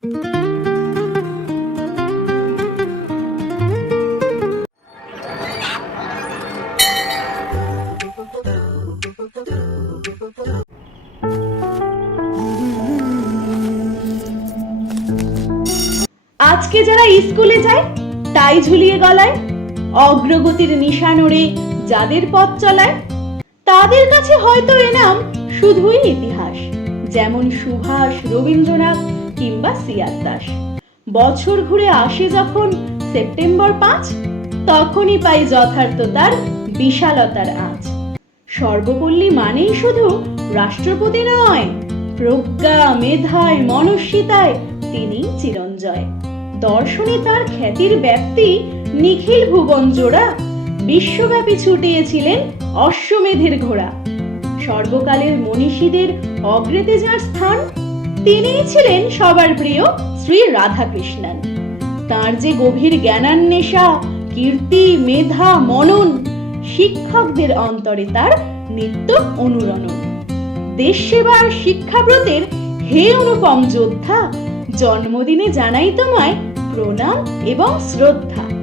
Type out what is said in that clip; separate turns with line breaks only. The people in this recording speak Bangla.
আজকে যারা স্কুলে যায়, তাই ঝুলিয়ে গলায়, অগ্রগতির নিশানরে যাদের পথ চলায়, তাদের কাছে হয়তো এনাম শুধুই ইতিহাস। যেমন সুভাষ রবীন্দ্রনাথ কিংবা সিয়ার দাস। বছর ঘুরে আসে যখন সেপ্টেম্বর পাঁচ, তখনই পাই যথার্থতার বিশালতার আঁচ। সর্বপল্লী মানেই শুধু রাষ্ট্রপতি নয়, প্রজ্ঞা, মেধায় মনস্বিতায় তিনি চিরঞ্জয়। দর্শনে তার খ্যাতির ব্যাপ্তি নিখিল ভুবন জোড়া, বিশ্বব্যাপী ছুটিয়েছিলেন অশ্বমেধের ঘোড়া। সর্বকালের মনীষীদের অগ্রেতে যার স্থান তিনিই ছিলেন সবার প্রিয় শ্রী রাধাকৃষ্ণন। তার যে গভীর জ্ঞানান্বেষা, কীর্তি, মেধা, মনন, শিক্ষকদের অন্তরে তার নিত্য অনুরণন। দেশ সেবার শিক্ষাব্রতের হে অনুপম যোদ্ধা, জন্মদিনে জানাই তোমায় প্রণাম এবং শ্রদ্ধা।